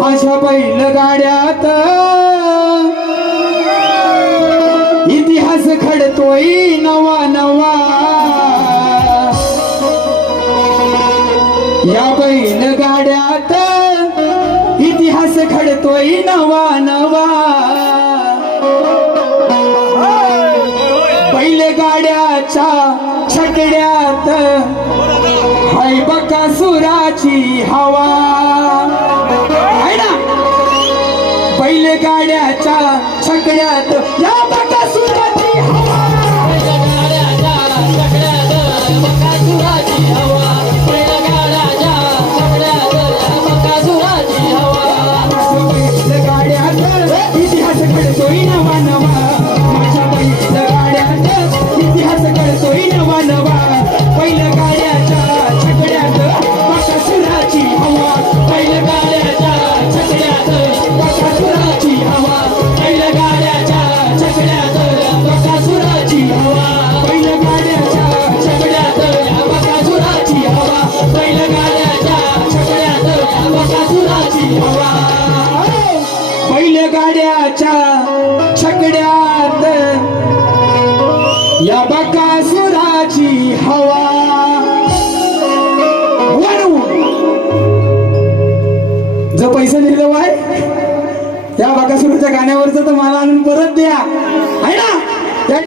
माझ्या बैलगाड्यात इतिहास घडतोय नवा नवा. या बैलगाड्यात इतिहास घडतोय नवा नवा. बैलगाड्याच्या छकड्यात बका झोराची हवा. आहे ना? बैलगाड्याच्या छकड्यात या बैलगाड्याच्या छकड्यात. या बकासुराची हवा. जो पैसे दिले वाय या बकासुराच्या गाण्यावरचं तर मला आणून परत द्या. आहे ना?